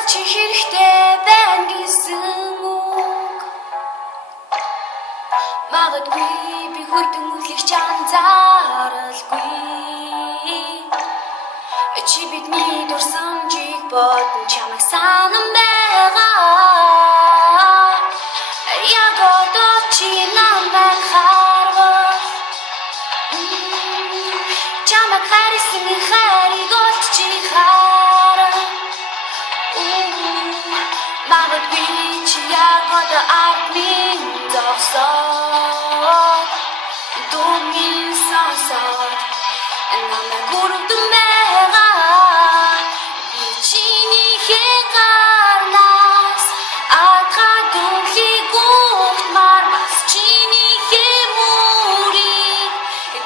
надад чи хэрэгтэй байна гэсэн үг. Магадгүй би хүйтэн үлэх чанзааралгүй. Чи бидний дурсамжийг бодон чамайг санан байгаа. Яг одоо чи намайг харвал чамайг харсан хайрыг олж чи хараа. Магадгүй чи яг одоо армийн зогсоод дүнгийн сонсоод намайг хүрдэн байгаа. Би чиний гарнаас атгаа дүнхийг ухтмаар бас чиний хэмүрийг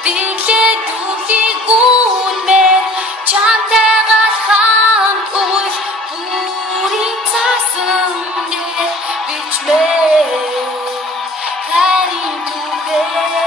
дэглээ дүнхийг үлмээр чамтайгаа хамт үл бүрийн цаасан дээр бичмээр харин түгээ.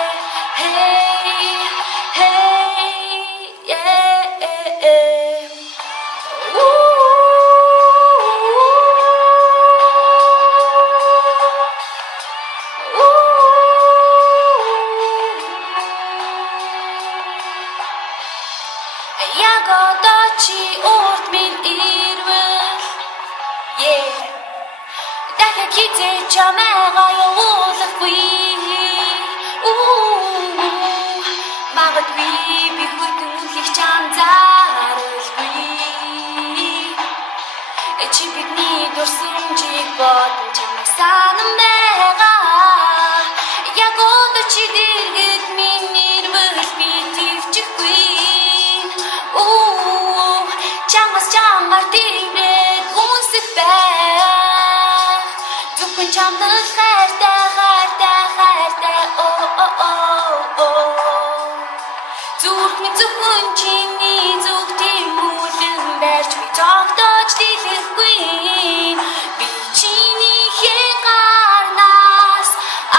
Яг одоо чи урд минь ирвэл дахиад хизээ чамайгаа явуулахгүй. Магадгүй би хүйтэн үлэх чанзааралгүй. Чи бидний дурсамжийг бодон чамайг санан байгаа. Яг одоо чи дэргэд минь ирвэл би төвчихгүй. Чамаас чамаар дэрэмрээд үнсэх байх. Зөвхөн чамд хайртай зөвхөн чиний зүг тэмүүлэн барьж би тогтоож дэлгэхгүй. Би чиний гарнаас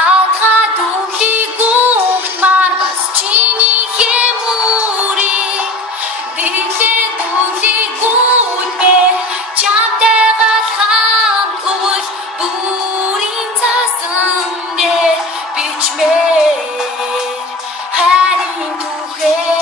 атгаа дүнхийг ухтмаар бас чиний хэмүрийг дэглээ дүнхийг үлмээр чамтайгаа хамт үл бүрийн цаасан дээр бичмээр харин түгээ.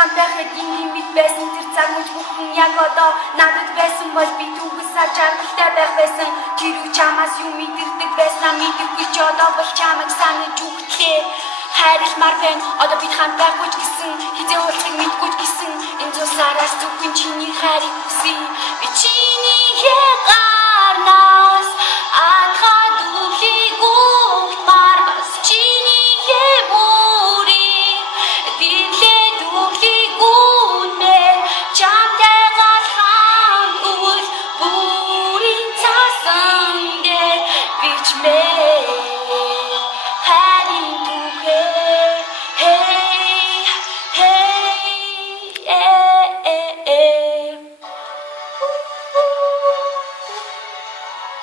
Хамтайхад ингийн мэд байсан тэр цаг мөч бүхэн яг одоо надад байсан бол би түгсаа жаргалтай байх байсан. Тэр үе чамаас юу мэдэрдэг байснаа мэдэргүй ч одоо бол чамайг санаж үхтлээ. Хайрлмаар байна одоо бид хамт байхгүй ч гэсэн хизээ уулзахыг мэдгүй ч гэсэн энэ зүйлсаараас зөвхөн чиний хайрыг хүсье. Би чиний гарнаас атгаа